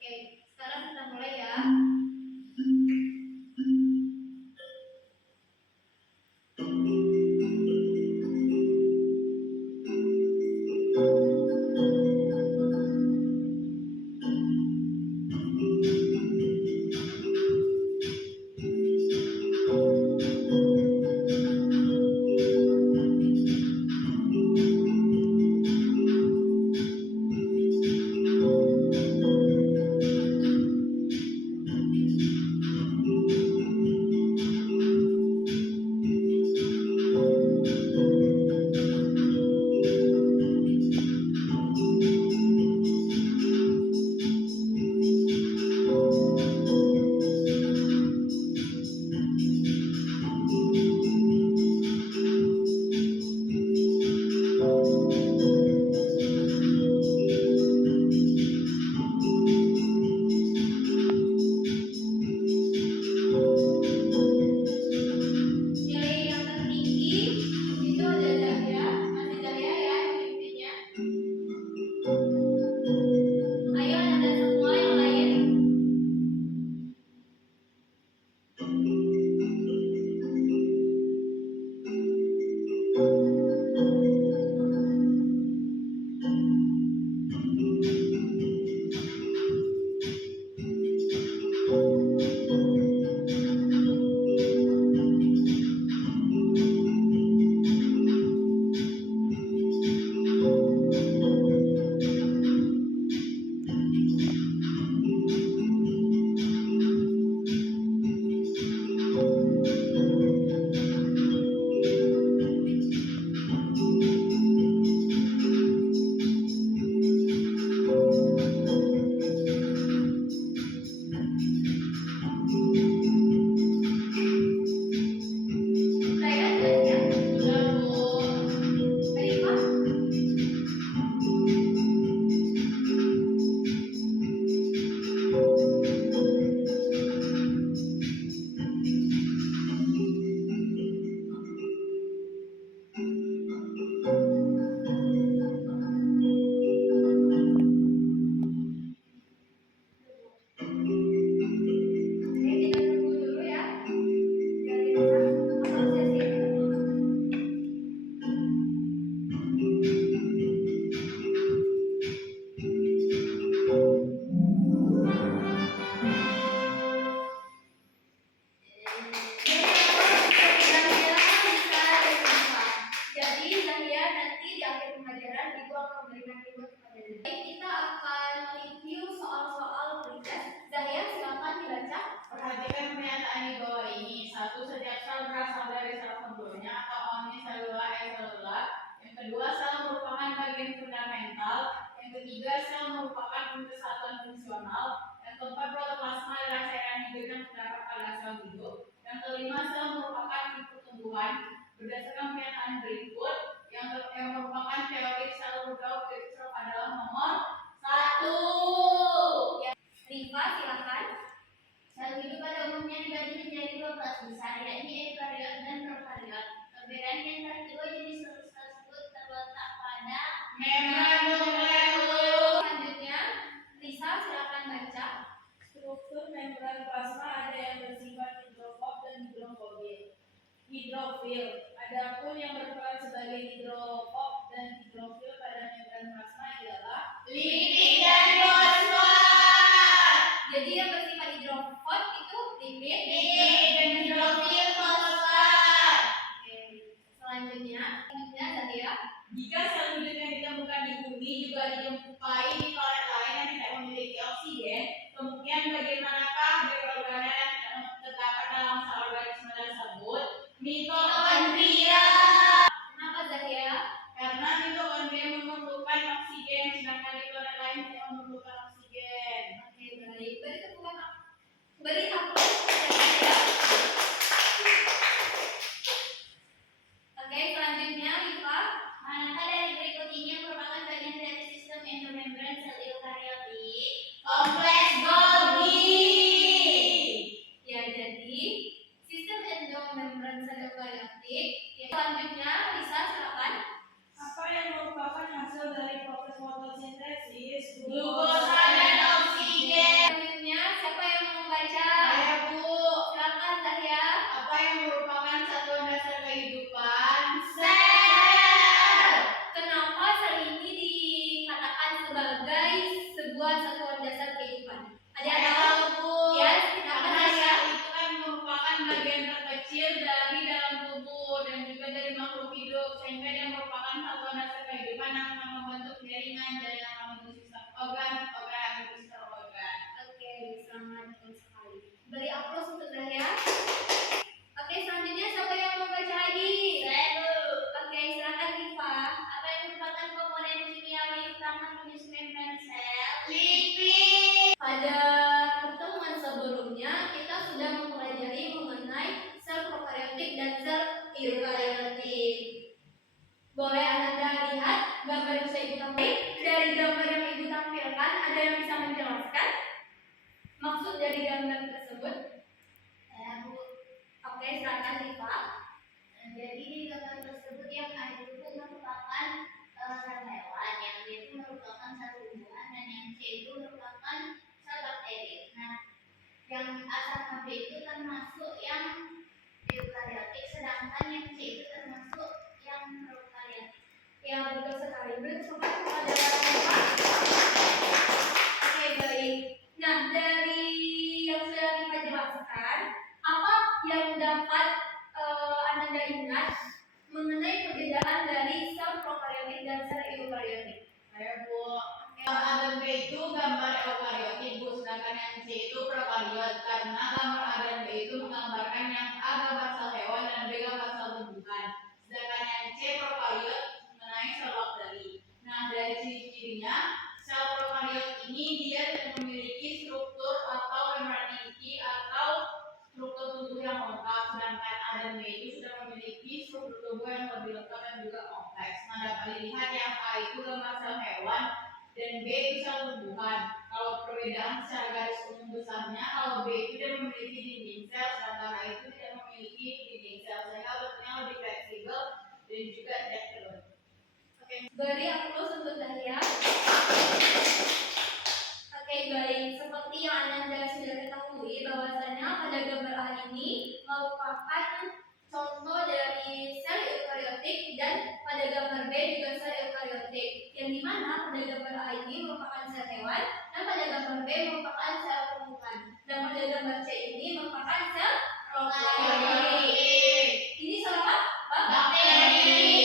Oke, sekarang kita mulai ya. Nilai yang tertinggi itu ada Zahya, masih Zahya ya intinya. Ayo Anda semua yang lain. Kita akan review soal-soal pretest. Zahya, silakan dibaca. Perhatikan pernyataan di bawah ini. Satu, setiap sel berasal dari sel sempurna atau uniselula acellular. Yang kedua, sel merupakan bagian fundamental. Yang ketiga, sel merupakan kesatuan fungsional. Yang keempat, protoplasma adalah cairan hidup yang terdapat pada sel hidup. Yang kelima, sel merupakan input tumbuhan. Berdasarkan pernyataan berikut, yang merupakan teori sel Rudolf Virchow adalah nomor 1. Rifa, silakan. Sel hidup pada umumnya dibagi menjadi dua kelas besar, yakni eukariot dan prokariot. Perbedaan di antara kedua jenis sel tersebut terletak pada membran nukleus. Selanjutnya, Risa, silakan baca. Struktur membran plasma ada yang bersifat hidrofob dan hidrofil. Adapun yang berperan sebagai hidrofob dan hidrofil pada membran plasma ialah lipid dan fosfat. Jadi yang bersifat hidrofil itu lipid Dan hidrofil fosfat. Oke. Selanjutnya Zahya. Jika sel hidup yang ditemukan di bumi juga dijumpai di planet lain yang tidak memiliki oksigen, kemungkinan bagaimanakah berorganan yang terdapat dalam sel organisme tersebut? Mitokondria. Kenapa Zahya? Karena mitokondria memerlukan oksigen, sedangkan di planet lain tidak memerlukan oksigen. Oke, baik. Beri tepuk Zahya. Oke, selanjutnya Rifa. Manakah dari berikut ini yang merupakan bagian dari sistem endomembran sel eukariotik? Kompleks Golgi. Ya, jadi sistem endomembran sel eukariotik. Selanjutnya Risa, silakan. apa yang merupakan hasil dari proses fotosintesis Glukosa dan oksigen. Yang A sama B itu termasuk yang eukariotik, sedangkan yang C itu termasuk yang prokaryotik. Ya, betul sekali. Berarti semua itu adalah apa? Oke, baik. Nah, dari yang sudah kita jelaskan, apa yang dapat Ananda ingat mengenai perbedaan dari sel prokaryotik dan sel eukaryotik? Saya Bu, gambar A dan B itu gambar eukariotik Bu, sedangkan yang C itu prokariot karena gambar A dan B itu menggambarkan yang A gambar sel hewan dan B gambar sel tumbuhan. Sedangkan yang C prokariot mengenai sel bakteri. Nah, dari ciri-cirinya sel prokariot ini dia tidak memiliki struktur atau membran inti atau struktur tubuh yang lengkap, sedangkan A dan B itu sudah memiliki struktur tubuh yang lebih lengkap dan juga kompleks. Nah, dapat dilihat yang A itu gambar sel hewan dan B itu sel tumbuhan. Kalau perbedaan secara garis umum besarnya, kalau B itu dia memiliki dinding sel, sedangkan A itu tidak memiliki dinding sel, sehingga bentuknya lebih fleksibel dan juga tidak keruh. Oke, beri aku sebentar ya. Oke, baik. Seperti yang Ananda sudah ketahui bahwasanya pada gambar A ini merupakan contoh dari sel eukariotik dan pada gambar B juga sel eukariotik. Yang dimana pada gambar A ini merupakan sel hewan dan pada gambar B merupakan sel tumbuhan. Dan pada gambar C ini merupakan sel prokaryotik. Ini sel apa? Bakteri.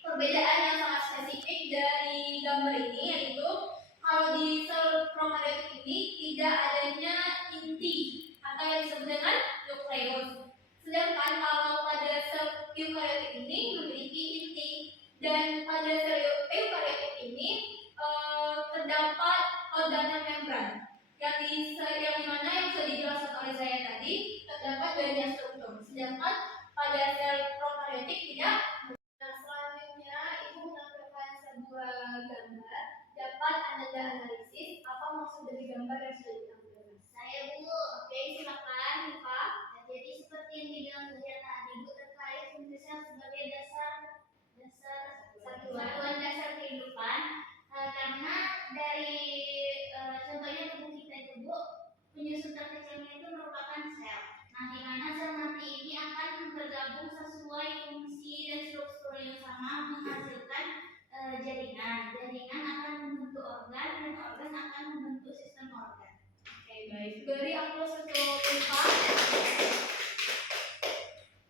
Perbedaan yang sangat spesifik dari gambar ini yaitu kalau di sel prokaryotik ini tidak adanya inti atau yang disebut dengan nukleus. Sedangkan kalau pada sel eukaryotik ini memiliki inti dan pada sel eukaryotik ini terdapat organel membran yang dimana yang sudah dijelaskan oleh saya tadi terdapat banyak struktur. Sedangkan pada sel prokaryotik tidak. Selanjutnya, Ibu menampilkan sebuah gambar. Dapat Anda analisis apa maksud dari gambar yang sudah ditampilkan? Saya Bu, oke silakan Pak. Jadi seperti yang dibilang saya tadi Bu terkait fungsi sel sebagai satuan dasar kehidupan. Karena dari contohnya tubuh kita itu Bu, penyusun terkecilnya itu merupakan sel. Nah, di mana sel nanti ini akan bergabung sesuai fungsi dan struktur yang sama menghasilkan jaringan. Jaringan akan membentuk organ dan organ akan membentuk sistem organ. Oke, baik. Beri aku satu tempat.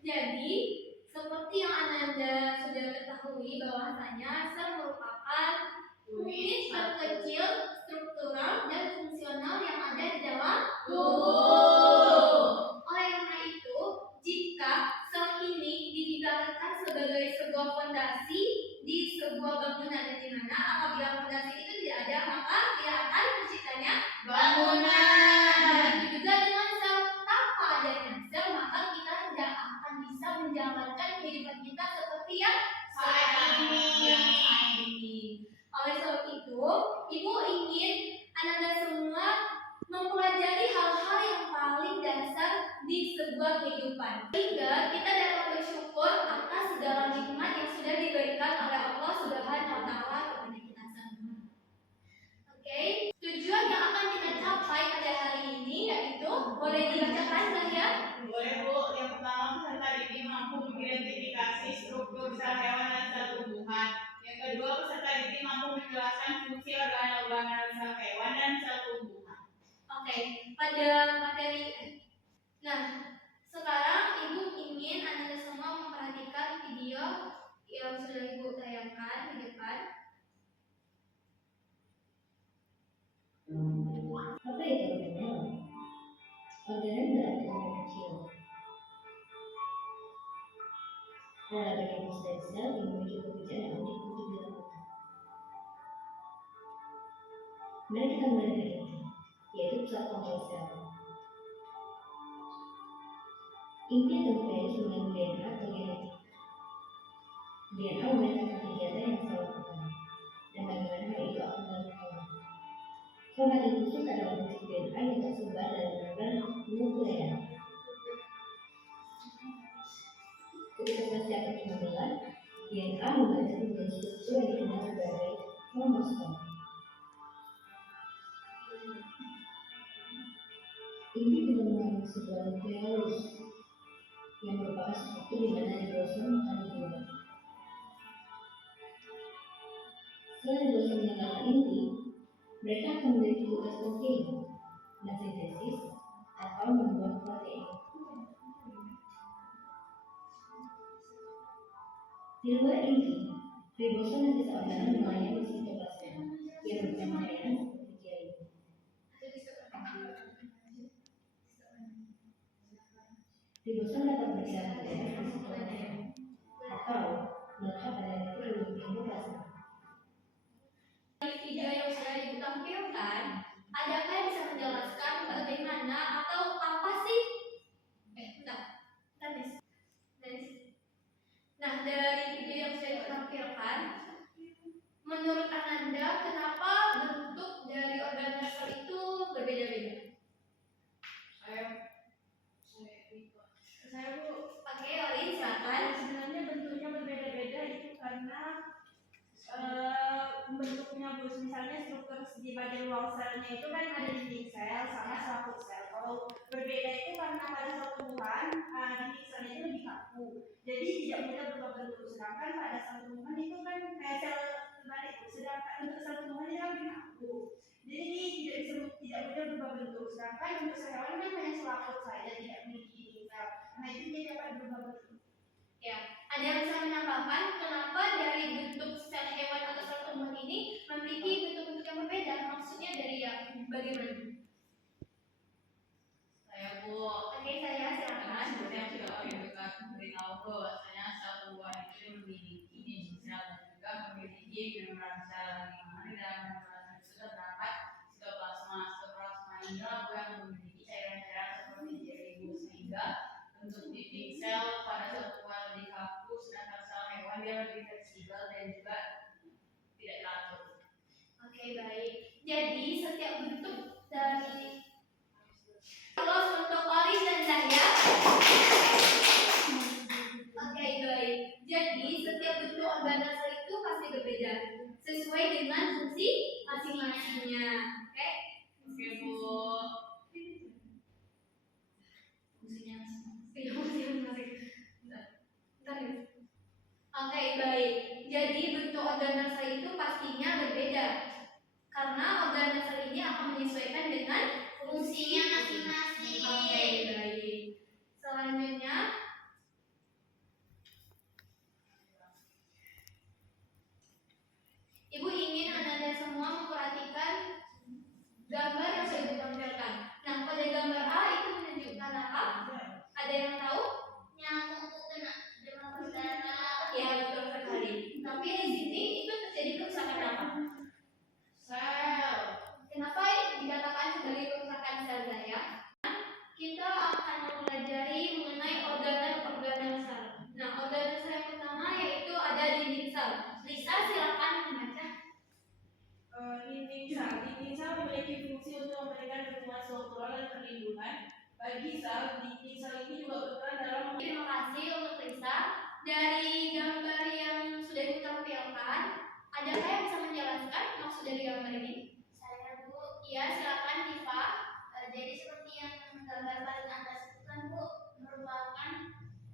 Jadi, seperti yang Ananda sudah ketahui bahwasanya sel merupakan unit terkecil, struktural dan fungsional yang ada di dalam tubuh. Oleh karena itu, jika sel ini diibaratkan sebagai sebuah fondasi di sebuah bangunan, di mana apabila fondasi itu tidak ada maka tidak akan terciptanya bangunan. Begitu juga dengan sel, tanpa adanya sel maka kita tidak akan bisa menjalankan kehidupan kita seperti yang saat ini. Oleh sebab itu, Ibu ingin Ananda semua mempelajari hal-hal yang paling dasar di sebuah kehidupan, sehingga kita dapat bersyukur atas segala nikmat yang sudah diberikan oleh Allah Subhanahu wa Ta'ala kepada kita semua. Oke, tujuan yang akan kita capai pada hari ini yaitu, boleh dibacakan saja? Boleh Bu, yang pertama peserta didik mampu mengidentifikasi struktur sel hewan dan sel tumbuhan. Yang kedua, peserta didik mampu menjelaskan fungsi organel-organel sel hewan dan sel tumbuhan. Oke, pada materi. Nah, sekarang Ibu ingin Anda semua memperhatikan video yang sudah Ibu tayangkan di depan. Apa itu organel? Organel berarti organ kecil. Adalah bagian dari sel yang memiliki pekerjaan yang unik untuk dilakukan. Mari kita mulai dari inti, yaitu pusat kontrol sel. Inti atau nukleus mengandung DNA atau genetik. DNA memberitakan kegiatan yang sel lakukan dan bagaimana hal itu akan dilakukan. Kromatin khusus adalah bentuk DNA yang tersebar dalam membran nuklear. Ketika selesai perkembangan, DNA membentuk menjadi struktur yang dikenal sebagai kromosom. Inti juga mengandung sebuah nukleolus yang merupakan struktur di mana ribosom akan dibuat. Setelah ribosom meninggalkan inti, mereka akan memiliki tugas penting, mensintesis atau membuat protein. Di luar inti, ribosom dan sisa organel melayani sitoplasma yang merupakan cairan seperti jarum. Ribosom dapat bergerak ke daerah di sitoplasma atau melekat pada nukleus endoplasma. Di video yang sudah ditampilkan, adakah yang bisa menjelaskan bagaimana atau apa sih? Bentar, Miss. Nah, dari video yang sudah ditampilkan, menurut Ananda, kenapa bentuk dari organ sel itu berbeda-beda? Saya Bu, Oke, Olin, silakan. sebenarnya bentuknya berbeda-beda itu karena bentuknya Bu, misalnya struktur di bagian luar selnya itu kan ada dinding sel sama selaput sel. Kalau berbeda itu karena pada sel tumbuhan dinding selnya itu lebih kaku, jadi tidak mudah berubah bentuk. Sedangkan pada sel tumbuhan itu kan sel terbalik, sedangkan untuk sel tumbuhan itu lebih kaku, jadi tidak mudah berubah bentuk. Sedangkan untuk sel hewan kan hanya selaput saja, tidak memiliki dinding sel. Nah itu dia dapat berubah bentuk. Ya, ada yang bisa menambahkan kenapa dari bentuk sel hewan atau sel tumbuhan ini memiliki bentuk-bentuk yang berbeda? Maksudnya dari yang bagaimana? Saya Bu, Oke, saya silakan. seperti yang sudah Oleh Dekat memberitahu bahwasanya sel tumbuhan itu memiliki dinding sel dan juga memiliki membran sel, di mana di dalam membran sel itu terdapat sitoplasma. Sitoplasma inilah yang memiliki cairan-cairan seperti jeribu, sehingga bentuk dinding sel pada sel tumbuhan lebih kaku, sedangkan sel hewan dia lebih fleksibel dan juga tidak teratur. Oke, baik. Jadi setiap bentuk dari terus untuk Olis dan saya. Oke, baik. Jadi setiap bentuk organ sel itu pasti berbeda sesuai dengan fungsi masing-masingnya. Oke? Oke Bu. Fungsinya masing-masing. Bentar, ya. Oke, baik. Jadi bentuk organ sel itu pastinya berbeda karena organ sel ini akan menyesuaikan dengan Fungsinya masing-masing. Oke, baik. Selanjutnya, Ibu ingin Anda semua memperhatikan gambar yang sudah ditampilkan. Nah, pada gambar A itu menunjukkan apa? Ada yang tahu? Nyamuk kena demam berdarah. Ya, betul sekali. Tapi di sini itu terjadi kerusakan apa? Sel. Kenapa dikatakan sebagai kerusakan sel saya? Kita akan mempelajari mengenai organel sel. Nah, organel sel yang pertama yaitu ada dinding sel. Lisa, silakan membaca. Dinding sel memiliki fungsi untuk memberikan dukungan struktural dan perlindungan bagi sel. Dinding sel ini juga berperan dalam Terima kasih untuk Lisa. Dari gambar yang sudah ditampilkan, adakah yang bisa menjelaskan maksud dari gambar ini? Saya Bu. Iya, silakan Diva. Jadi seperti yang gambar paling atas itu kan Bu, merupakan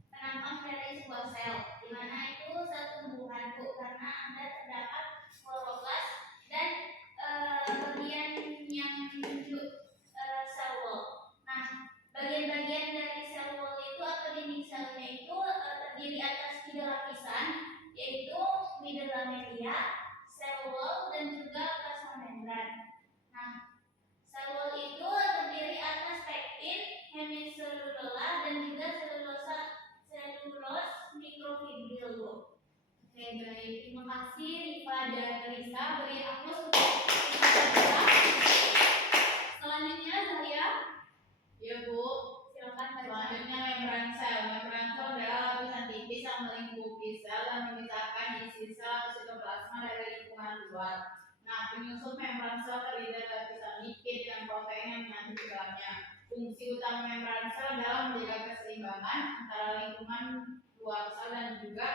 penampang dari sebuah sel, di mana itu sel tumbuhan Bu, karena ada terdapat kloroplas dan bagian yang menuju sel wall. Nah, bagian-bagian dari sel wall itu atau dinding selnya itu terdiri atas 3 lapisan, yaitu middle lamelia, sel wall, dan juga plasma membran. Nah, sel wall itu terdiri atas pektin, hemisellulosa, dan juga selulose mikrofibril, Bu. Oke, baik. Terima kasih Rifa dan Lisa. Beri aplaus untuk Rifa. Selanjutnya saya, Ya Bu. silakan baca. Selanjutnya membran sel. Membran sel adalah lapisan tipis yang melingkupi sel dan memisahkan isi sel atau sitoplasma dari lingkungan luar. Nah, penyusun membran sel terdiri dari lapisan lipid dan protein yang menyatu di dalamnya. Fungsi utama membran sel adalah menjaga keseimbangan antara lingkungan luar sel dan juga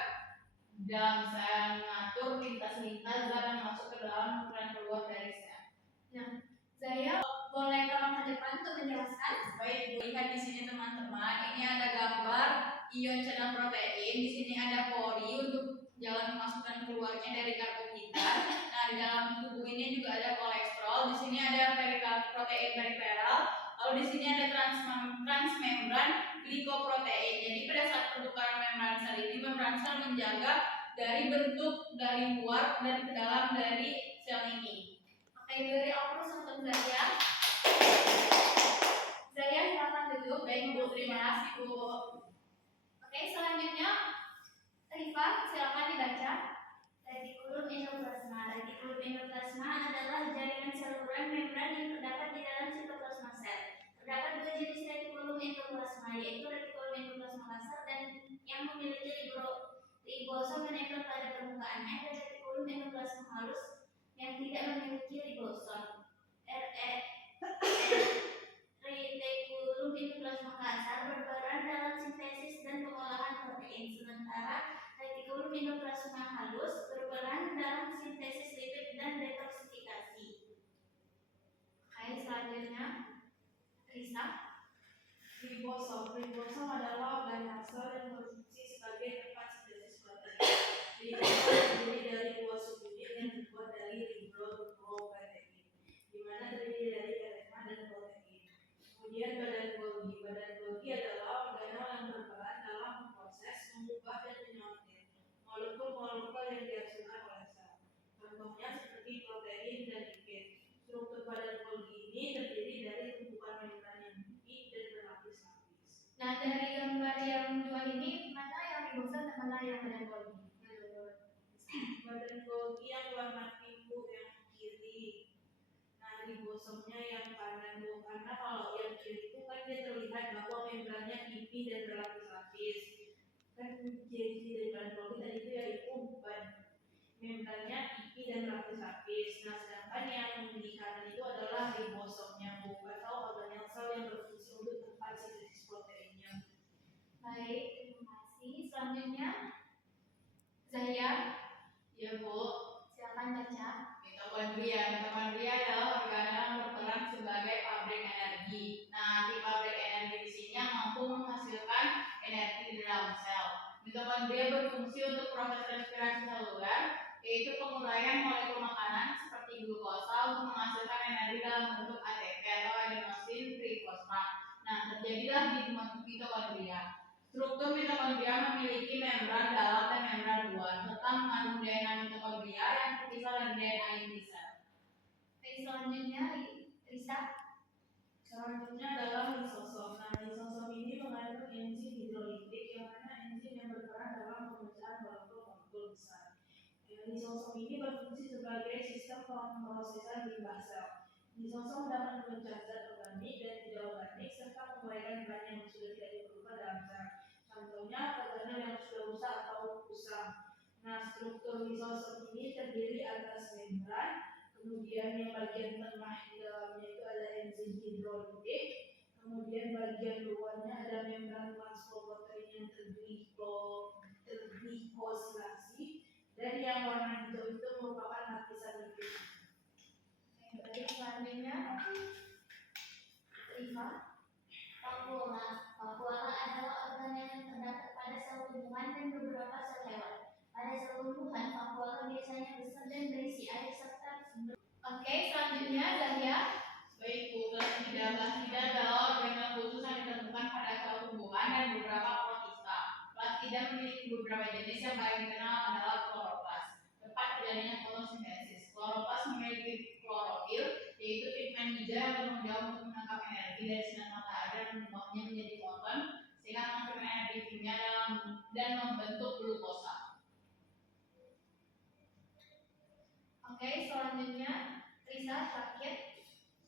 dalam sel, mengatur lintas-lintas zat yang masuk ke dalam dan keluar dari sel. Nah, saya boleh tolong ke depan untuk menjelaskan. Baik dalam tubuh ini juga ada kolesterol. Di sini ada protein periferal. Lalu di sini ada transmembran glikoprotein. Jadi pada saat pertukaran membran sel ini, membran sel menjaga dari bentuk dari luar dan ke dalam dari sel ini. Oke, dari Alpus untuk Zaya. Zaya silakan duduk. Baik Bu, terima kasih Bu. Oke, selanjutnya Rifa silakan dibaca. Retikulum endoplasma. Retikulum endoplasma adalah jaringan saluran membran yang terdapat di dalam sitoplasma sel. Terdapat dua jenis retikulum endoplasma, yaitu retikulum endoplasma kasar dan yang memiliki ribosom menempel pada permukaan air, dan retikulum endoplasma halus yang tidak memiliki ribosom. Retikulum endoplasma kasar berperan dalam sintesis dan pengolahan protein, sementara retikulum endoplasma halus berperan dalam sintesis lipid dan detoksifikasi. Oke, selanjutnya Risa. Ribosom adalah organ sel yang berfungsi sebagai tempat sintesis protein. Ribosom terdiri dari dua subunit yang terbuat dari riboprotein, di mana terdiri dari RNA dan protein. Kemudian badan Golgi. Badan Golgi adalah organel yang berperan dalam memproses, mengubah dan menyortir molekul-molekul yang dihasilkan oleh sel. Contohnya seperti protein dan lipid. Struktur badan Golgi ini terdiri dari tumpukan membran yang tinggi dan berlapis-lapis. Nah, dari gambar yang dua ini, mana yang ribosom dan mana yang badan Golgi? Badan Golgi yang warna biru yang kiri. Nah, ribosomnya yang kanan Bu, karena kalau yang kiri itu kan dia terlihat bahwa membrannya tinggi dan berlapis-lapis. Kan ciri dari badan Golgi tadi itu yaitu membrannya tinggi dan berlapis-lapis. Nah, sedangkan yang di kanan itu adalah ribosomnya Bu, atau organel sel yang berfungsi untuk tempat sintesis proteinnya. Baik, terima kasih. Selanjutnya Zaya. Ya Bu, Silakan baca. Mitokondria adalah organel yang berperan sebagai pabrik energi. Nah, di pabrik energi di sini yang mampu menghasilkan energi di dalam sel. Mitokondria berfungsi untuk proses respirasi seluler, yaitu penguraian molekul makanan seperti glukosa untuk menghasilkan energi dalam bentuk ATP atau adenosin trifosfat. Nah, terjadilah di mitokondria. Struktur mitokondria memiliki membran dalam dan membran luar, serta mengandung DNA mitokondria yang terpisah dari DNA inti sel. Oke, selanjutnya Risa. Selanjutnya adalah lisosom. Nah, lisosom ini mengandung enzim hidrolitik, yang mana enzim yang berperan dalam pemecahan molekul-molekul besar. Lisosom ini berfungsi sebagai sistem pemrosesan limbah sel. Lisosom dapat memecah zat organik dan tidak organik serta menguraikan bahan yang sudah tidak diperlukan dalam sel. Contohnya organel yang sudah rusak atau kusam. Nah, struktur lisosom ini terdiri atas membran, kemudian yang bagian tengah di dalamnya itu ada enzim hidrolitik, kemudian bagian luarnya ada membran transprotein yang terglikosilasi, dan yang warna hijau itu merupakan lapisan lipid. Baik, selanjutnya Rifa. Vakuola adalah organel yang terdapat pada sel tumbuhan dan beberapa sel hewan. Pada sel tumbuhan, vakuola biasanya besar dan berisi air serta sumber. Oke, selanjutnya Zahya. Baik Bu, plastida adalah organel khusus yang ditemukan pada sel tumbuhan dan beberapa protista. Plastida memiliki beberapa jenis, yang paling dikenal adalah kloroplas. Tempat terjadinya fotosintesis. Kloroplas memiliki klorofil, yaitu pigmen hijau yang bertanggung jawab untuk menangkap energi dari sinar matahari dan mengubahnya menjadi foton, sehingga menghasilkan energi kimia dan membentuk glukosa. Oke, selanjutnya Risa terakhir.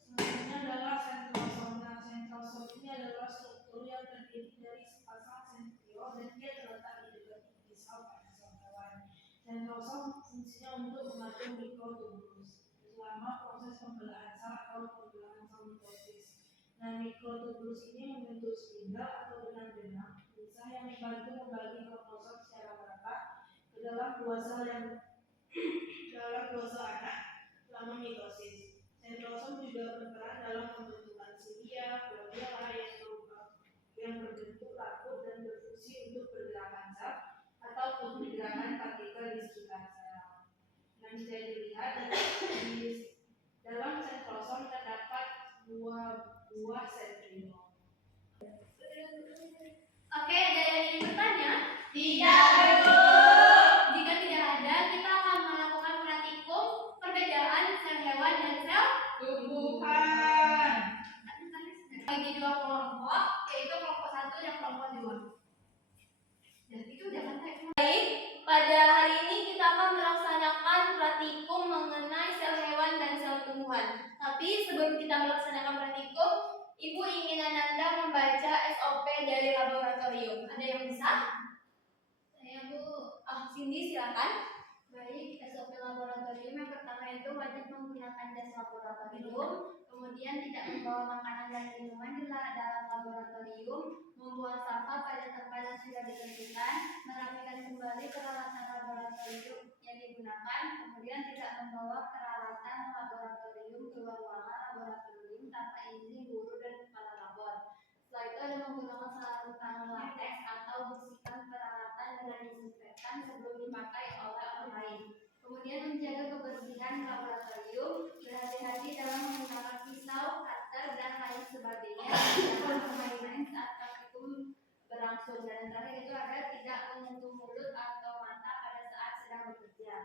Selanjutnya adalah sentrosom. Nah, sentrosom ini adalah struktur yang terdiri dari sepasang sentriol dan dia terletak di dekat inti sel pada sel hewan. Sentrosom fungsinya untuk mengatur mikrotubulus selama proses pembelahan sel atau pembelahan sel mitosis. Nah, mikrotubulus ini membentuk spindel atau benang-benang misah yang membantu membagi kromosom secara merata ke dalam dua sel anak selama mitosis. Sentrosom juga berperan dalam pembentukan silia, glabella yang berbentuk rakut dan berfungsi untuk pergerakan sel ataupun pergerakan partikel di sekitar sel. Nah, bisa dilihat dari yang perempuan juga. Dan itu udah kan. Baik, pada hari ini kita akan melaksanakan praktikum mengenai sel hewan dan sel tumbuhan. Tapi sebelum kita melaksanakan praktikum, Ibu ingin Ananda membaca SOP dari laboratorium. Ada yang bisa? Saya Bu. Cindy silakan. Baik, SOP laboratorium yang pertama itu wajib menggunakan jas laboratorium, kemudian tidak membawa makanan dan minuman di dalam laboratorium, membuang sampah pada tempat yang sudah ditentukan, merapikan kembali peralatan laboratorium yang digunakan, kemudian tidak membawa peralatan laboratorium keluar ruangan laboratorium tanpa izin guru dan kepala labor. Setelah itu ada menggunakan sarung tangan latex atau bersihkan peralatan dengan disinfektan sebelum dipakai oleh orang lain. Kemudian menjaga kebersihan laboratorium, berhati-hati dalam menggunakan pisau, cutter, dan lain sebagainya dalam permainan saat praktikum berlangsung. Dan terakhir itu ada tidak menyentuh mulut atau mata pada saat sedang bekerja.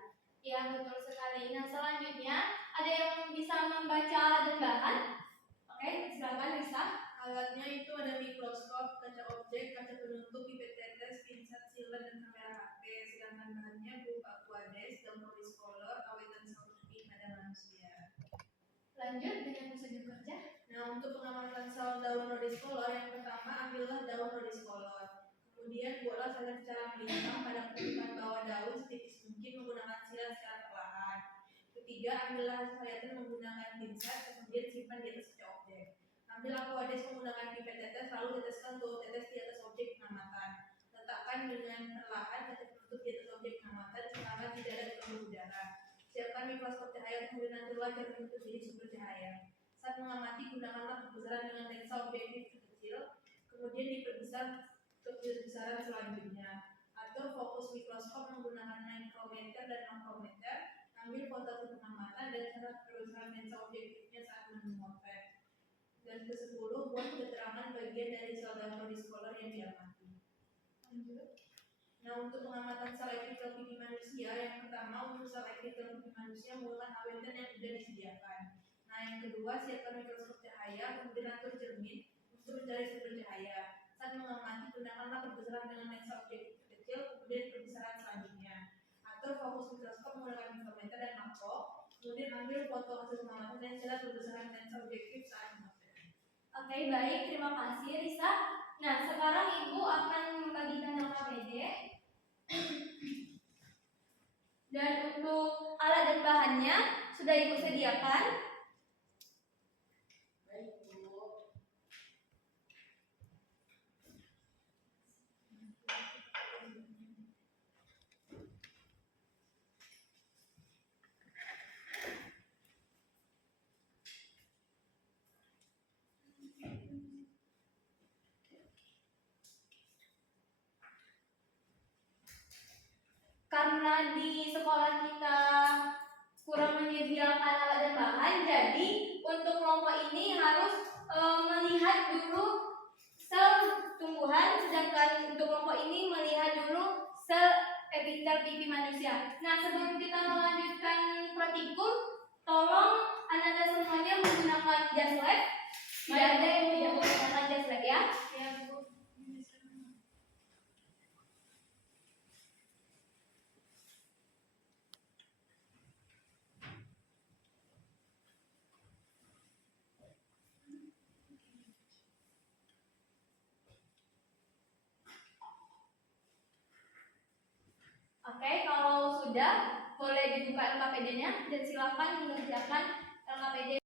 Ya, betul sekali. Nah, selanjutnya ada yang bisa membaca alat dan bahan? Oke, silakan Lisa. Alatnya itu ada mikroskop, kaca objek, kaca penutup, pipet tetes, pinset, sealer, dan kamera HP. Sedangkan bahannya berupa aquades, daun rhodus color, awetan saluki pada manusia. Lanjut dengan prosedur kerja. Nah, untuk pengamatan sel daun rhodus color, yang pertama ambillah daun rhodus color. Kemudian buatlah saja secara melintang pada permukaan bawah daun setipis mungkin menggunakan silat secara perlahan. Ketiga, ambillah hasil menggunakan pinset, kemudian simpan di atas kaca objek. Ambil aquades menggunakan pipet tetes, lalu teteskan tubuh tetes di atas objek pengamatan. Letakkan dengan perlahan kaca penutup di atas objek pengamatan selama tidak ada gangguan udara. Siapkan mikroskop cahaya, kemudian aturlah jarak penutup jadi sumber cahaya. Saat mengamati, gunakanlah pembesaran dengan lensa objektif kecil, kemudian diperbesar untuk besaran selanjutnya. Atur fokus mikroskop menggunakan micrometer dan makrometer. Ambil foto pengamatan dan cara perbesaran lensa objektifnya saat memotret. Dan ke-10, buat keterangan bagian dari sel daun rhodus color yang diamati. Nah, untuk pengamatan sel epithel pipi manusia, yang pertama untuk sel epithel pipi manusia menggunakan awetan yang sudah disediakan. Nah, yang kedua, siapkan mikroskop cahaya, kemudian atur cermin untuk mencari sumber cahaya. Saat mengamati, gunakanlah perbesaran dengan lensa objektif kecil, kemudian perbesaran selanjutnya. Atur fokus mikroskop menggunakan mikrometer dan makro, kemudian ambil foto hasil pengamatan dan cara perbesaran lensa objektif saat memotret. Oke, baik, terima kasih Risa. Nah, sekarang Ibu akan membagikan LKPD. Dan untuk alat dan bahannya sudah Ibu sediakan. Baik, Bu. Karena di sekolah kita kurang menyediakan alat dan bahan, jadi untuk kelompok ini harus melihat dulu sel tumbuhan, sedangkan untuk kelompok ini melihat dulu sel epithel pipi manusia. Nah, sebelum kita melanjutkan praktikum, tolong Anda semuanya menggunakan jas lab. Tidak ada yang tidak menggunakan jas lab ya. Ya, Bu. Oke, kalau sudah boleh dibuka LKPD-nya dan silakan mengerjakan LKPD.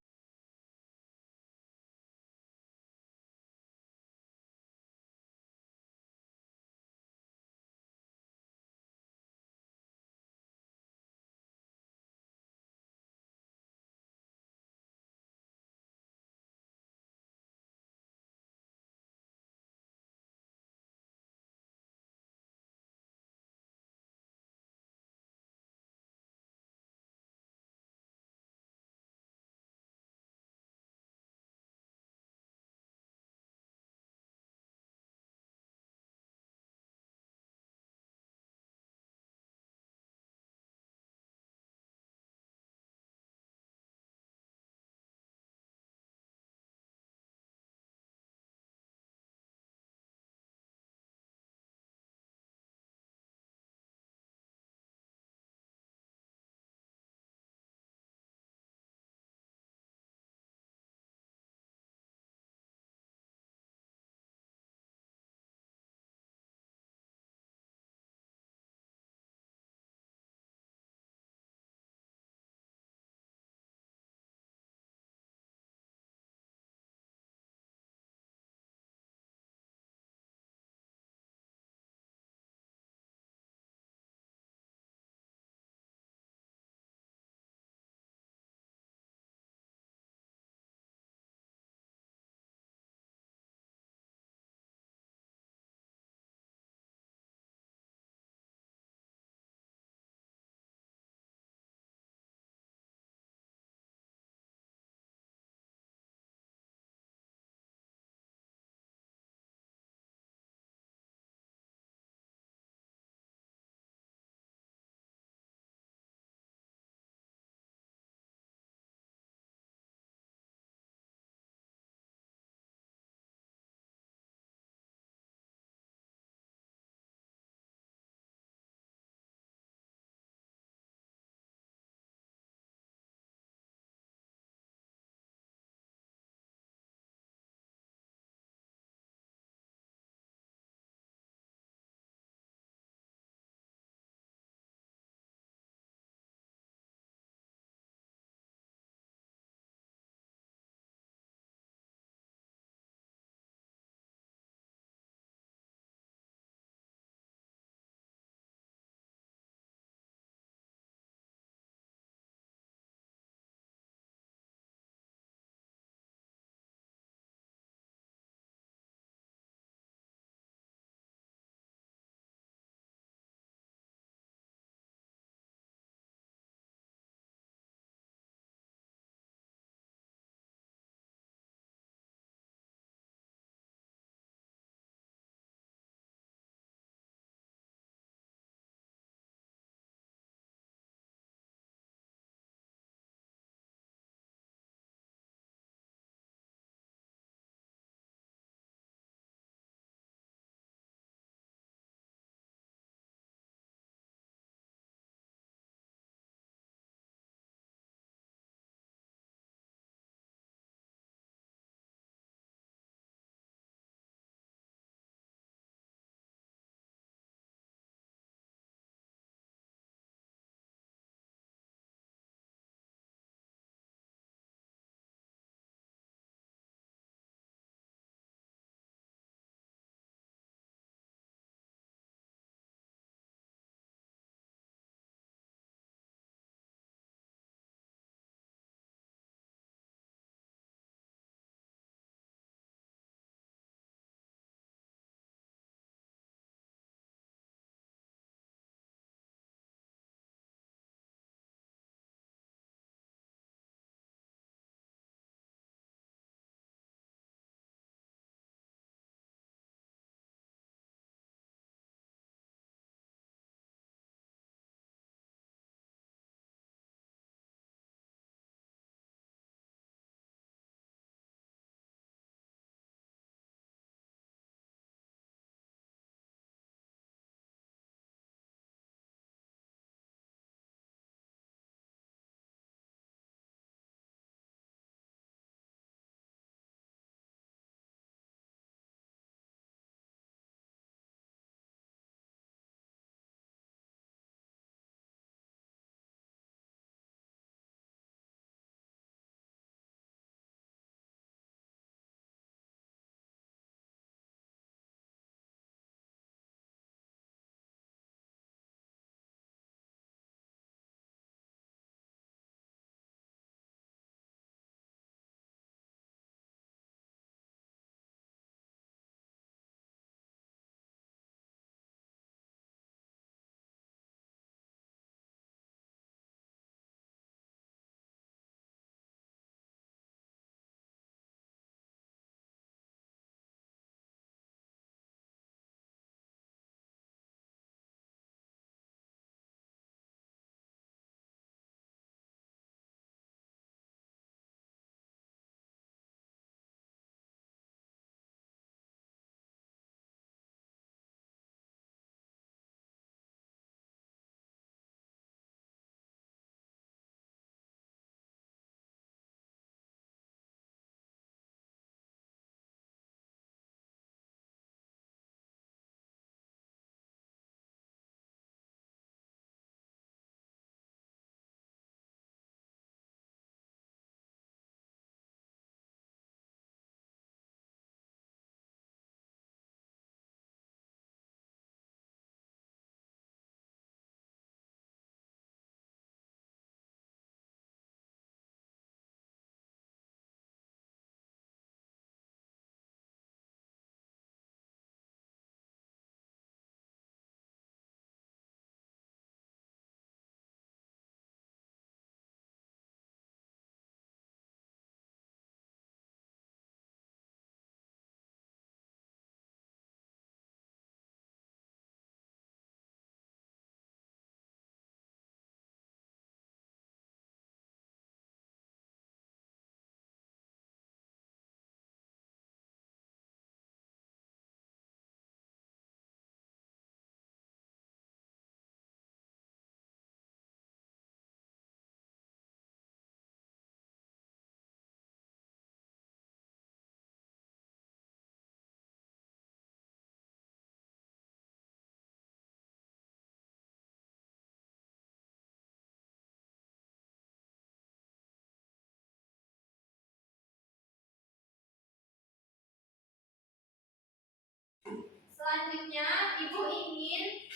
Selanjutnya, Ibu ingin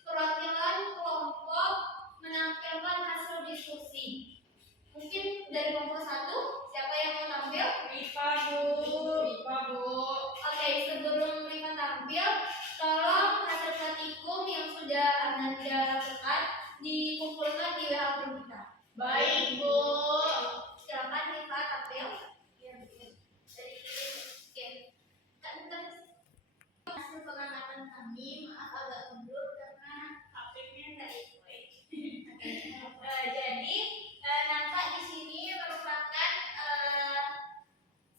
perwakilan kelompok menampilkan hasil diskusi. Mungkin dari kelompok 1, siapa yang mau tampil? Rifa Bu. Oke, sebelum Rifa tampil, tolong hasil praktikum yang sudah Anda lakukan dikumpulkan di WA group kita. Baik Bu. Silakan Rifa tampil. Oke. Hasil pengamatan kami, maaf agak mundur karena HP-nya nggak ikut. Jadi nampak di sini merupakan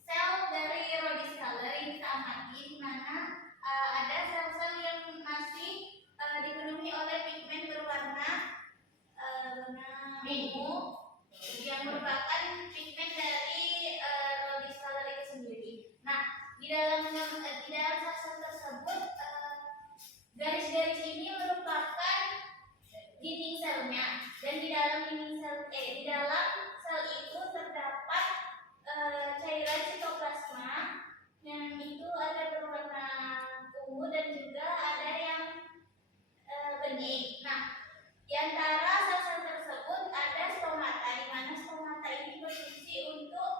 sel dari Rhodesiella yang kita amati, di mana ada sel-sel yang masih dipenuhi oleh pigmen berwarna ungu, yang merupakan pigmen dari Rhodesiella itu sendiri. Nah, di dalam sel-sel tersebut garis-garis ini merupakan dinding selnya, dan di dalam sel itu terdapat cairan sitoplasma yang itu ada berwarna ungu dan juga ada yang bening. Nah, di antara sel-sel tersebut ada stomata, di mana stomata ini berfungsi untuk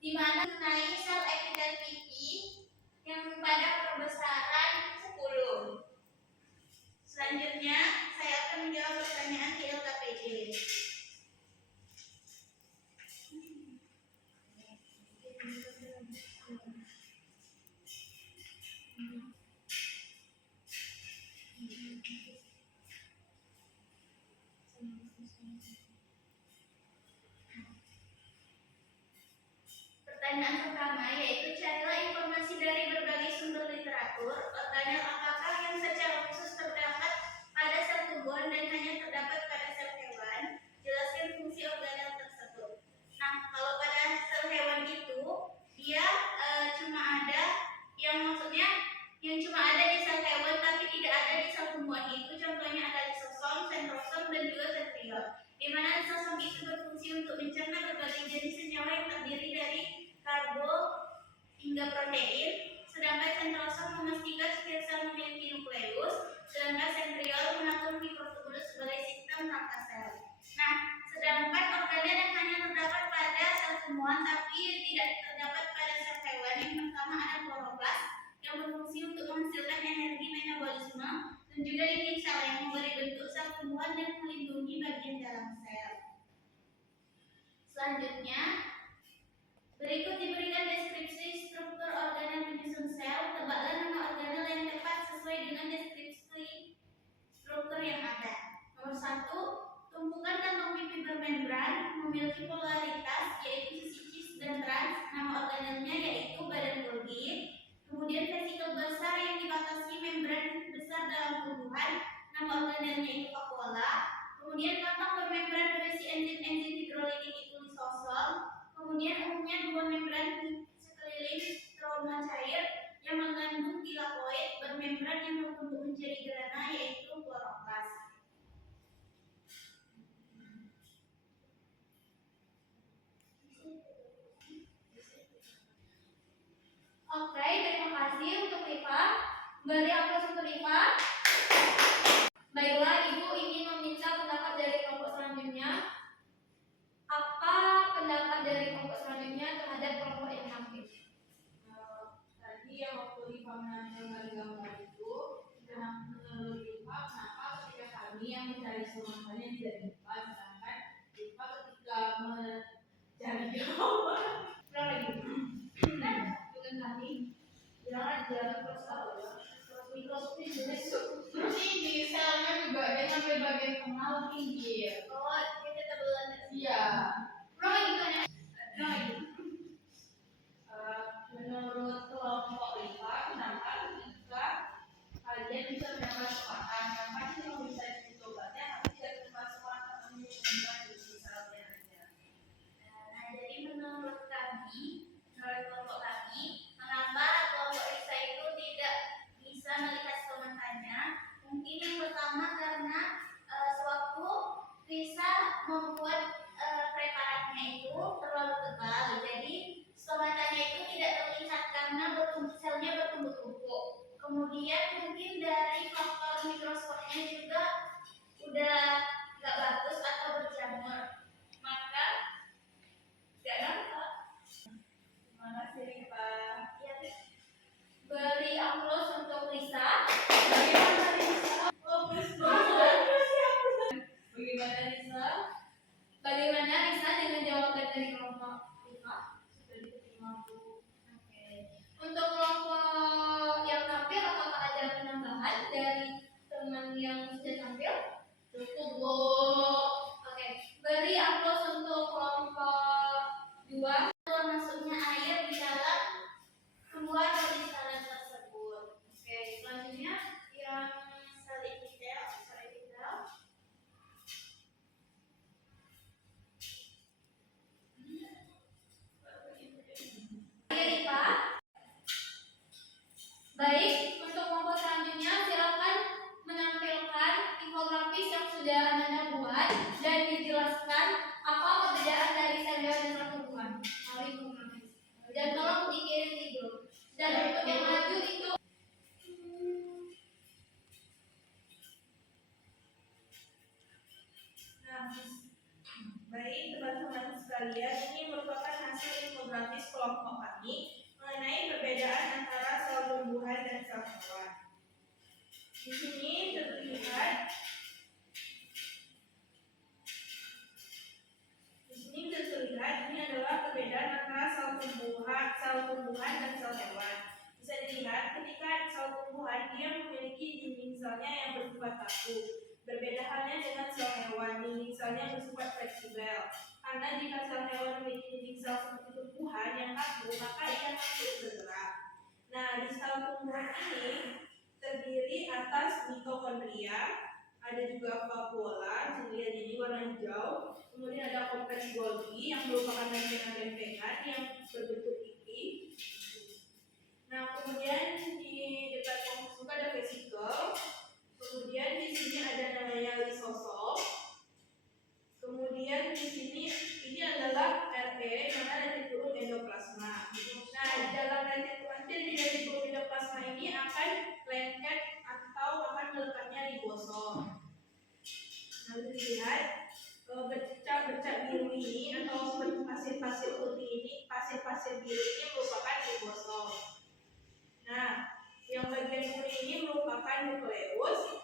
di mana mengenai sel epitel pipi yang pada perbesaran 10. Selanjutnya, saya akan menjawab pertanyaan di LKPD. Pertanyaan pertama yaitu carilah informasi dari berbagai sumber literatur organel apakah yang secara khusus terdapat pada sel tumbuhan dan hanya terdapat pada sel hewan. Jelaskan fungsi organel tersebut. Nah, kalau pada sel hewan itu dia cuma ada yang cuma ada di sel hewan tapi tidak ada di sel tumbuhan. Itu contohnya ada lisosom, sentrosom, dan juga sentriol. Di mana lisosom itu berfungsi untuk mencerna berbagai jenis senyawa yang terdiri dari karbo hingga protein, sedangkan sentrosom memastikan setiap sel memiliki nukleus, sedangkan sentriol mengatur mikrotubulus sebagai sistem rangka sel. Nah, sedangkan organel yang hanya terdapat pada sel tumbuhan tapi tidak terdapat pada sel hewan, yang pertama ada kloroplas yang berfungsi untuk menghasilkan energi metabolisme dan juga dinding sel yang memberi bentuk sel tumbuhan dan melindungi bagian dalam sel. Selanjutnya, berikut diberikan deskripsi struktur organel penyusun sel. Tebaklah nama organel yang tepat sesuai dengan deskripsi struktur yang ada. Nomor 1, tumpukan kantong pipi bermembran memiliki polaritas yaitu sisi cis dan trans. Nama organelnya yaitu badan Golgi. Kemudian vesikel besar yang dibatasi membran besar dalam tumbuhan. Nama organelnya itu vakuola. Kemudian kantong bermembran berisi enzim-enzim hidrolitik itu lisosom. Kemudian umumnya dua membran sekeliling stroma cair yang mengandung tilakoid bermembran yang berbentuk menjadi grana yaitu kloroplas. Oke, terima kasih untuk Rifa. Beri aplaus untuk Rifa. Baiklah, Ibu ingin meminta pendapat dari kelompok selanjutnya. Apa pendapat dari kelompok selanjutnya terhadap kelompok yang tampil? Tadi yang waktu Rifa menampilkan gambar itu, menurut Rifa kenapa ketika kami yang mencari solusinya tidak Rifa, sedangkan Rifa ketika mencari gambar Ulang lagi. Bukan kami. Bilang aja terus mikroskop jenis. terus ini selnya juga dia ngambil bagian tengah lebih pinggir. Oh, kita tebelan. Iya. Ulang lagi tanya. Ulang lagi. Menurut kelompok Rifa, kenapa ketika kalian bisa mendapat kesempatan, kenapa sih kalau bisa dicoba tapi tidak dapat kesempatan menunjukkan di misalnya aja. Nah, jadi menurut kelompok kami, mengapa kelompok Risa itu tidak bisa melihat stomatanya? Mungkin yang pertama karena sewaktu Risa membuat preparatnya itu terlalu tebal, jadi stomatanya itu tidak terlihat karena Baik teman-teman sekalian, ini merupakan hasil infografis kelompok kami mengenai perbedaan antara sel tumbuhan dan sel hewan. Di sini terlihat ini adalah perbedaan antara sel tumbuhan dan sel hewan. Bisa dilihat ketika sel tumbuhan dia memiliki dinding selnya yang bersifat kaku. Berbeda halnya dengan sel hewan, dinding selnya bersifat fleksibel. Karena jika sel hewan memiliki dinding sel seperti tumbuhan yang kaku, maka ia mampu bergerak. Nah, di sel tumbuhan ini terdiri atas mitokondria, ada juga vakuola, dilihat ini warna hijau. Kemudian ada kompleks Golgi yang merupakan lempengan-lempengan yang berbentuk pipi. Nah, kemudian di dekat kompleks juga ada vesikel. Kemudian di sini ada namanya lisosom. Kemudian di sini ini adalah RE, mana retikulum endoplasma. Nah, di dalam retikulum endoplasma ini akan lengket atau akan melekatnya ribosom. Nah, dilihat bercak biru ini atau seperti pasir-pasir putih ini, pasir-pasir biru ini merupakan ribosom. Nah, yang bagian kuning ini merupakan nukleus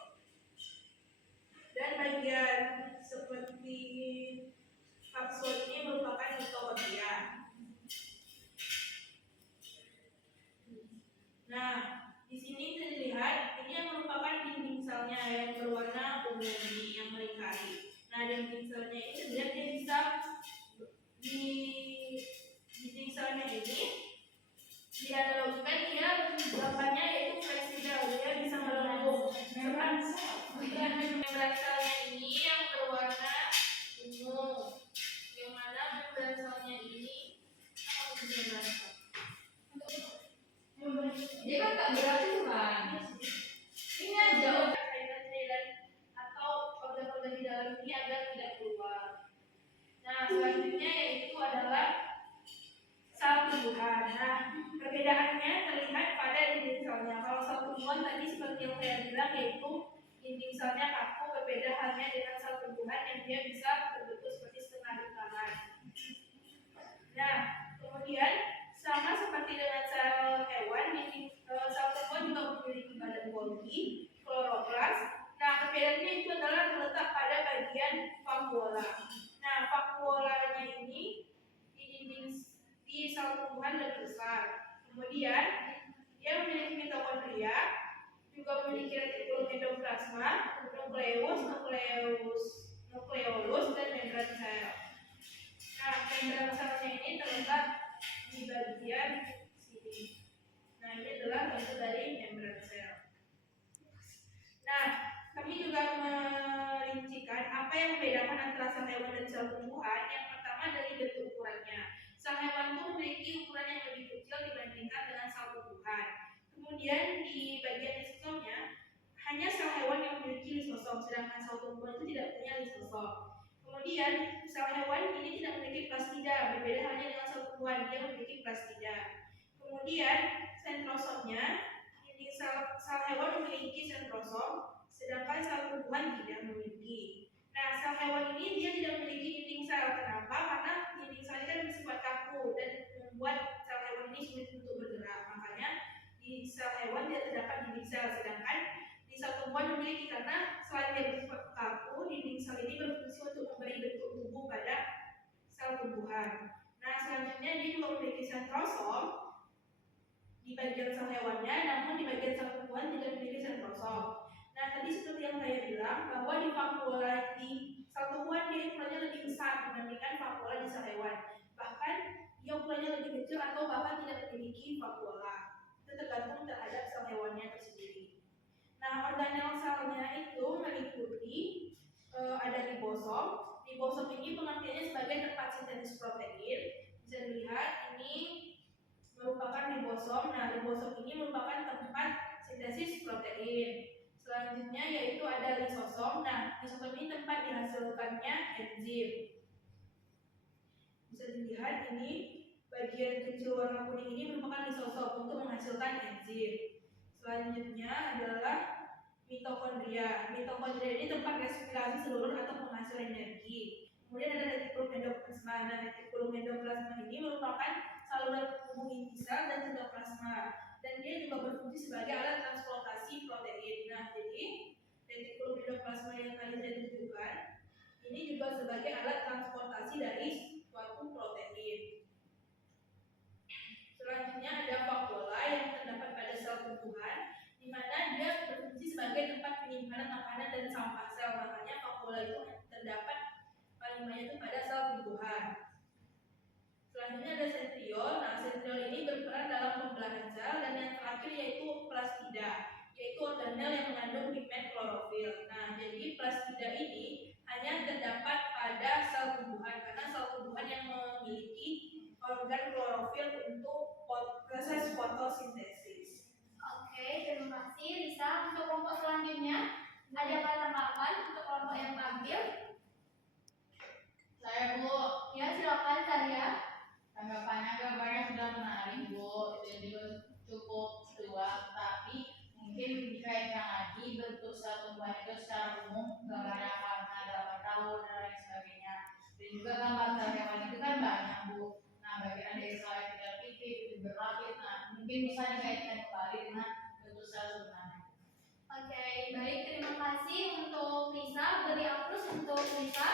dan bagian seperti kapsul ini merupakan mitokondria. Nah, di sini bisa dilihat ini yang merupakan dinding selnya yang berwarna ungu ini yang melingkari. Nah, dinding selnya ini sebenarnya dia bisa di dinding selnya ini dianalogikan dia gambarnya yaitu fleksibel, dia bisa melengkung. Membran selnya ini yang berwarna ungu, yang mana membran selnya ini Dia kan tak berat itu kan. Ini aja cairan atau organ-organ di dalam ini agar tidak keluar. Nah, selanjutnya yaitu adalah sel tumbuhan. Nah, perbedaannya terlihat pada dinding selnya. Kalau sel tumbuhan tadi seperti yang saya bilang yaitu dinding selnya kaku, berbeda halnya dengan sel tumbuhan yang dia bisa berbentuk seperti setengah lingkaran. Nah, kemudian sama seperti dengan sel hewan, sel tumbuhan juga memiliki badan Golgi, kloroplas. Nah, perbedaannya itu adalah terletak pada bagian vakuola. Nah, vakuolanya ini di sel tumbuhan lebih besar. Kemudian dia memiliki mitokondria, juga memiliki retikulum endoplasma, nukleolus, dan membran sel. Nah, membran selnya ini terletak di bagian sini. Nah, ini adalah bentuk dari membran sel. Nah, kami juga merincikan apa yang membedakan antara sel hewan dan sel tumbuhan. Yang pertama dari bentuk ukurannya. Sel hewan itu memiliki ukuran yang lebih kecil dibandingkan dengan sel tumbuhan. Kemudian di bagian lisosomnya hanya sel hewan yang memiliki lisosom, sedangkan sel tumbuhan itu tidak punya lisosom. Kemudian sel hewan ini tidak memiliki plastida, berbeda halnya dengan sel tumbuhan, dia memiliki plastida. Kemudian sentrosomnya, ini sel hewan memiliki sentrosom, sedangkan sel tumbuhan tidak memiliki. Nah, sel hewan ini dia tidak memiliki dinding sel. Kenapa? Karena dinding sel ini kan bersifat kaku dan membuat sel hewan ini sulit untuk bergerak. Makanya di sel hewan tidak terdapat dinding sel, sedangkan di sel tumbuhan memiliki, karena selain dia bersifat kaku, dinding sel ini berfungsi untuk memberi bentuk tubuh pada sel tumbuhan. Nah, selanjutnya dia juga memiliki sentrosom di bagian sel hewannya, namun di bagian sel tumbuhan tidak memiliki sentrosom. Nah, tadi seperti yang saya bilang bahwa di vakuola di sel tumbuhan dia ukurannya lebih besar dibandingkan vakuola di sel hewan. Bahkan dia ukurannya lebih kecil atau bahkan tidak memiliki vakuola. Itu tergantung terhadap sel hewannya tersendiri. Nah, organel selnya itu meliputi ada ribosom. Ribosom ini pengertiannya sebagai tempat sintesis protein. Bisa dilihat ini merupakan ribosom. Nah, ribosom ini merupakan tempat sintesis protein. Selanjutnya yaitu ada lisosom. Nah, lisosom ini tempat dihasilkannya enzim. Bisa dilihat ini bagian kecil warna kuning ini merupakan lisosom untuk menghasilkan enzim. Selanjutnya adalah mitokondria. Mitokondria ini tempat respirasi seluruh atau penghasil energi. Kemudian ada retikulum Nah, retikulum endoplasma ini merupakan saluran penghubung inti sel dan sitoplasma, dan dia juga berfungsi sebagai alat transportasi protein. Nah, jadi retikulum endoplasma yang tadi saya tunjukkan ini juga sebagai alat transportasi dari suatu protein. Selanjutnya ada vakuola yang terdapat pada sel tumbuhan, di mana dia berfungsi sebagai tempat penyimpanan makanan dan sampah sel. Makanya vakuola itu terdapat paling banyak itu pada sel tumbuhan. Selanjutnya ada sentriol. Nah, sentriol ini berperan dalam pembelahan sel, dan yang terakhir yaitu plastida, yaitu organel yang mengandung pigmen klorofil. Nah, jadi plastida ini hanya terdapat pada sel tumbuhan, karena sel tumbuhan yang memiliki organ klorofil untuk proses fotosintesis. Oke, terima kasih Risa. Untuk kelompok selanjutnya, ada tanggapan untuk kelompok yang tampil? Saya Bu, Ya, silakan Zahya. tanggapannya gambarnya sudah menarik Bu, jadi cukup luas, tapi mungkin dikaitkan lagi bentuk sel tumbuhan itu secara umum, gambarnya karena dapat tahu dan lain sebagainya. Dan juga gambar sel hewan itu kan banyak Bu. Nah, bagian dari sel epitelipik itu berlapis. Nah, mungkin bisa dikaitkan kembali dengan bentuk sel sebenarnya. Oke, baik. Terima kasih untuk Risa. Beri aplaus untuk Risa.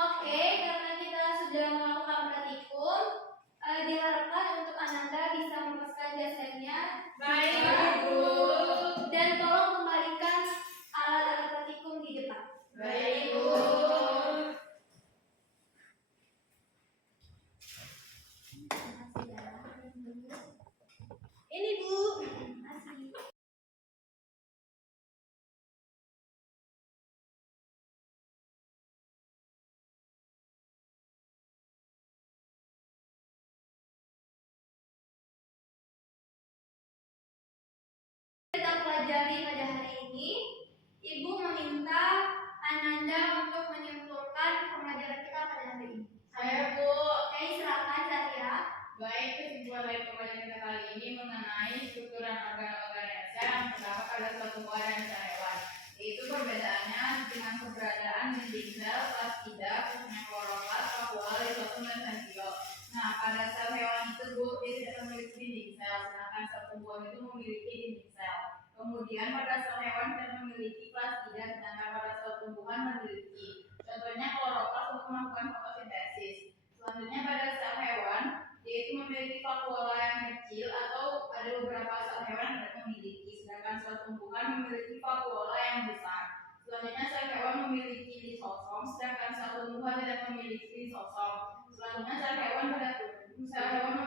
Oke, karena kita sudah melakukan praktikum, diharapkan untuk Ananda bisa melepaskan jasanya. Baik, Bu. Dan tolong kembalikan alat-alat praktikum di depan. Baik, Bu. Ini Bu. Kita pelajari pada hari ini, Ibu meminta Ananda untuk menyimpulkan pembelajaran kita pada hari ini. Saya Bu. Oke, silakan Zahya. Baik, kesimpulan dari pembelajaran kita kali ini mengenai struktur dan organ-organ yang terdapat pada suatu tumbuhan dan sel hewan. Yaitu perbedaannya dengan keberadaan dinding sel, plastida, khususnya kloroplas, vakuola, rizostom, dan sentriol. Nah, pada sel hewan itu Bu, dia tidak memiliki dinding sel, sedangkan sel tumbuhan itu memiliki dinding sel. Kemudian pada sel hewan tidak memiliki plastida, sedangkan pada sel tumbuhan memiliki. Contohnya kloroplas untuk melakukan fotosintesis. Selanjutnya pada sel hewan, yaitu memiliki vakuola yang kecil, atau ada beberapa sel hewan yang tidak memiliki, sedangkan sel tumbuhan memiliki vakuola yang besar. Selanjutnya sel hewan memiliki lisosom, sedangkan sel tumbuhan tidak memiliki lisosom. Selanjutnya sel hewan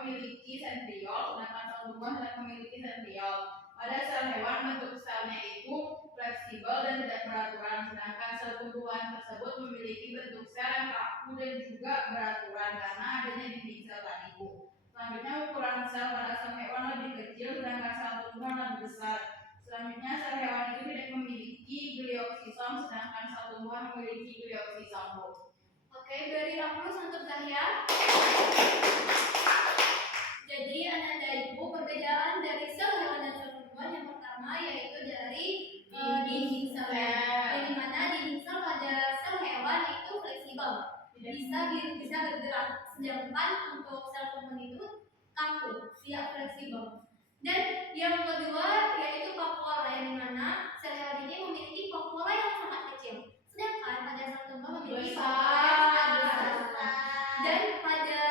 memiliki sentriol, sedangkan sel tumbuhan tidak memiliki sentriol. Pada sel hewan bentuk selnya itu fleksibel dan tidak beraturan, sedangkan sel tumbuhan tersebut memiliki bentuk sel yang kaku dan juga beraturan karena adanya dinding sel tadi Bu. Selanjutnya ukuran sel pada sel hewan lebih kecil, sedangkan sel tumbuhan lebih besar. Selanjutnya sel hewan itu tidak memiliki glioksisom, sedangkan sel tumbuhan memiliki glioksisom Bu. Oke, beri aplaus untuk Zahya. Jadi Ananda Ibu, perbedaan dari sel hewan dan sel tumbuhan yang pertama yaitu dari dinding sel, yang dimana dinding sel pada sel hewan itu fleksibel, bisa bergerak, sedangkan untuk sel tumbuhan itu kaku, tidak fleksibel. Dan yang kedua yaitu vakuola, yang dimana sel hewan ini memiliki vakuola yang sangat kecil, sedangkan pada sel tumbuhan memiliki vakuola yang sangat besar. Dan pada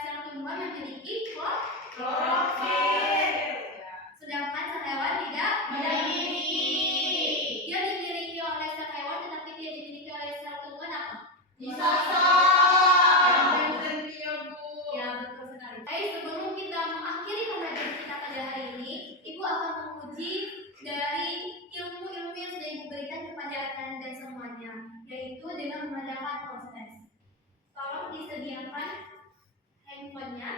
sel tumbuhan memiliki Klorofil. sedangkan sel hewan tidak Memiliki. Dia dimiliki oleh sel hewan tetapi tidak dimiliki oleh sel tumbuhan apa? Lisosom. Dan sentriol Bu. Ya, betul sekali. Baik, sebelum kita mengakhiri pembelajaran kita pada hari ini, Ibu akan menguji dari ilmu-ilmu yang sudah Ibu berikan kepada kalian dan semuanya, yaitu dengan mengadakan proses. Tolong disediakan handphonenya.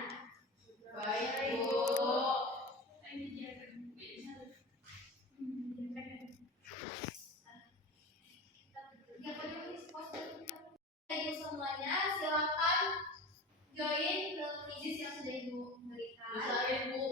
Baik Bu. Ibu semuanya silakan join ke quiz yang sudah Ibu berikan. Bisa Bu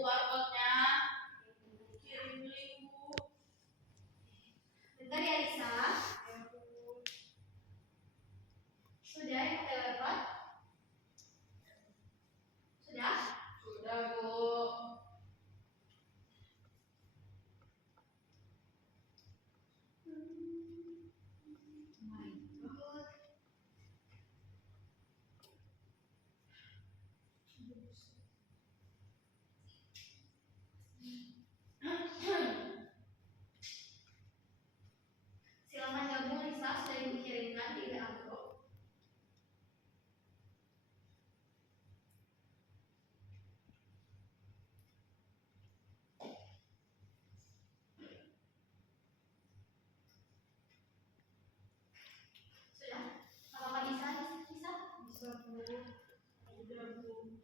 Sudah, Bu.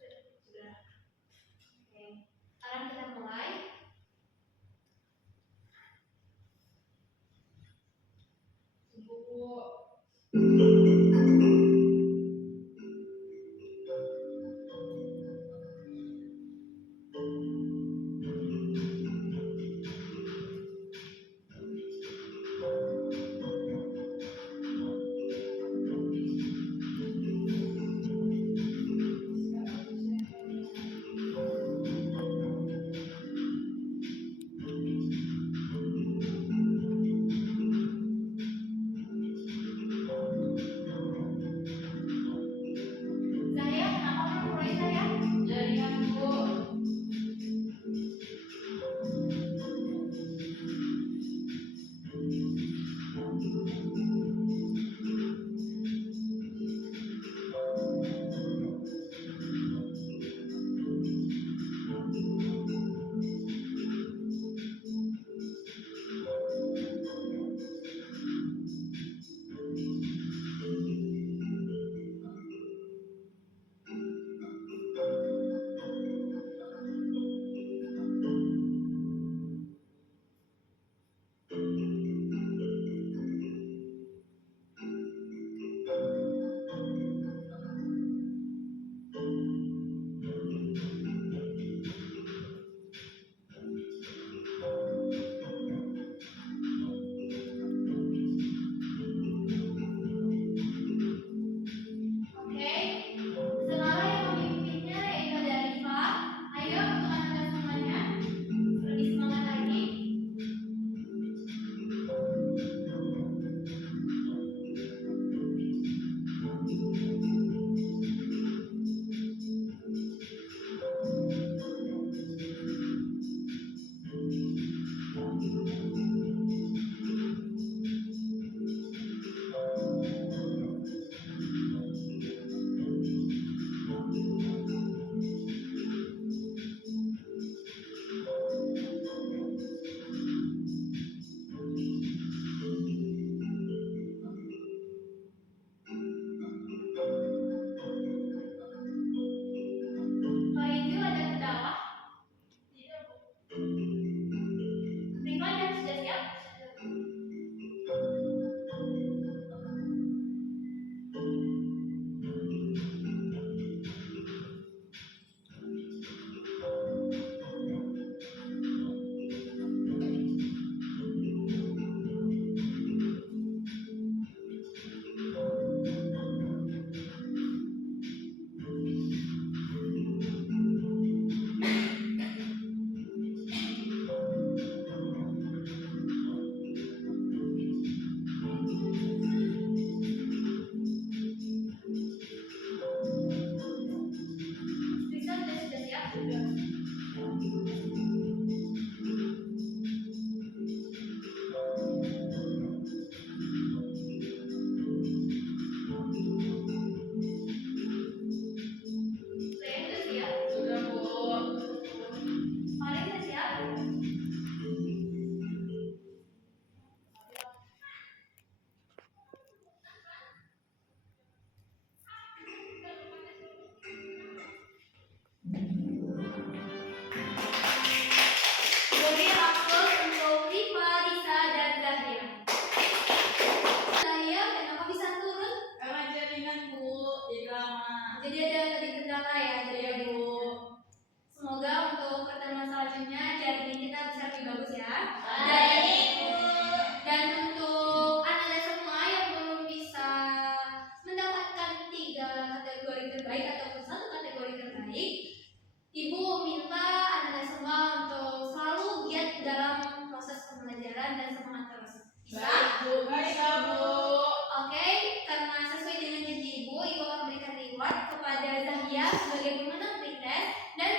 Sudah. Oke. Sekarang kita mulai. Bu. Zahya, kenapa kamu mulai Zahya? Jaringan Bu. Oke. Sekarang yang memimpinnya yaitu ada Rifa. Ayo untuk anak-anak semuanya lebih semangat lagi. Menuju ada ke bawah. Tidak, Bu. Rifa dan sudah siap? Risa sudah siap? Saya sudah siap. Sudah Bu. Mari kita siap. Beri aplaus untuk Rifa, Risa, dan Zahya. Zahya, kenapa bisa turun? Karena jaringan Bu. Jadi lama. Jadi ada tadi kendala ya, jadi Iya Bu. semoga untuk pertemuan selanjutnya jaringan kita bisa lebih bagus ya. Baik, Bu. Dan untuk anak-anak semua yang belum bisa mendapatkan 3 kategori terbaik ataupun 1 kategori terbaik, Ibu minta anak-anak semua untuk selalu giat dalam proses pembelajaran dan semangat terus. Bisa? Baik Bu. Bisa Bu. Oke, karena sesuai dengan janji Ibu akan memberikan reward kepada Zahya sebagai pemenang pretest dan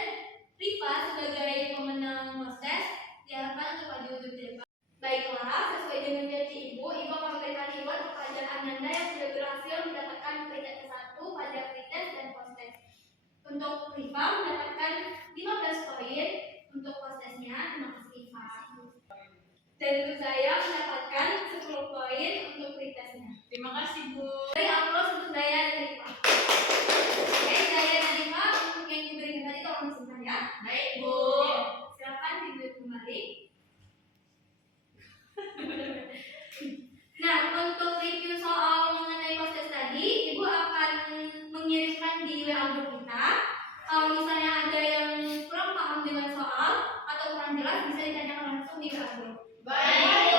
Rifa sebagai pemenang post-test. Diharapkan untuk maju untuk depan. Baiklah, sesuai dengan janji Ibu akan memberikan reward kepada Ananda yang sudah berhasil mendapatkan peringkat ke-1 pada pretest dan post-test. Untuk Rifa mendapatkan 15 poin untuk post-testnya. Terima kasih Rifa. Dan untuk saya mendapatkan 10 poin untuk pretestnya. Terima kasih Bu. Beri aplaus untuk saya dan Rifa. jelas bisa ditanyakan langsung di WA group. Baik.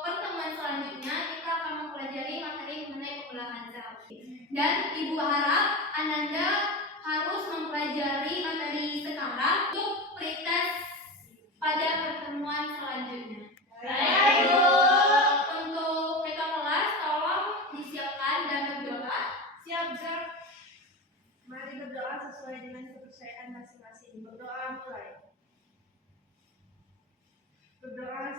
Pertemuan selanjutnya kita akan mempelajari materi mengenai pembelahan sel. Dan Ibu harap Ananda harus mempelajari materi sekarang untuk pretest pada pertemuan selanjutnya. Baik. Untuk kakak kelas tolong disiapkan dan berdoa. Siap, Zak. Mari berdoa sesuai dengan kepercayaan masing-masing. Berdoa mulai. Berdoa